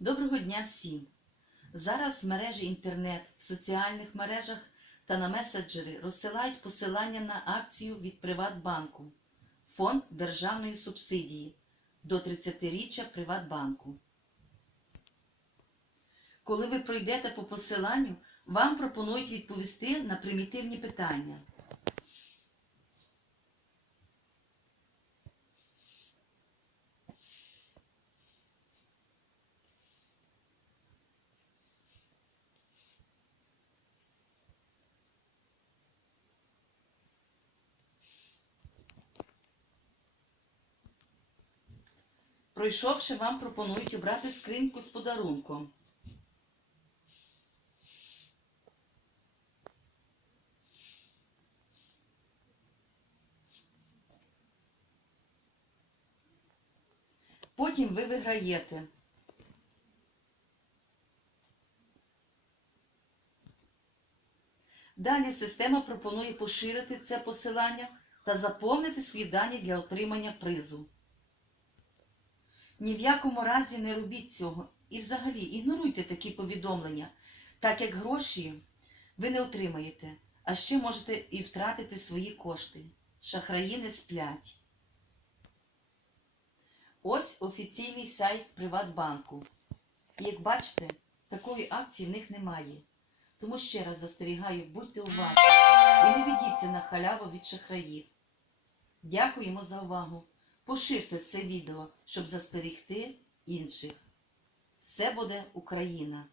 Доброго дня всім! Зараз в мережі інтернет, в соціальних мережах та на меседжери розсилають посилання на акцію від Приватбанку Фонд державної субсидії до 30-річчя Приватбанку. Коли ви пройдете по посиланню, вам пропонують відповісти на примітивні питання. Пройшовши, вам пропонують обрати скриньку з подарунком. Потім ви виграєте. Далі система пропонує поширити це посилання та заповнити свої дані для отримання призу. Ні в якому разі не робіть цього і взагалі ігноруйте такі повідомлення, так як гроші ви не отримаєте, а ще можете і втратити свої кошти. Шахраї не сплять. Ось офіційний сайт Приватбанку. Як бачите, такої акції в них немає. Тому ще раз застерігаю, будьте уважні і не ведіться на халяву від шахраїв. Дякуємо за увагу. Поширте це відео, щоб застерігти інших. Все буде Україна!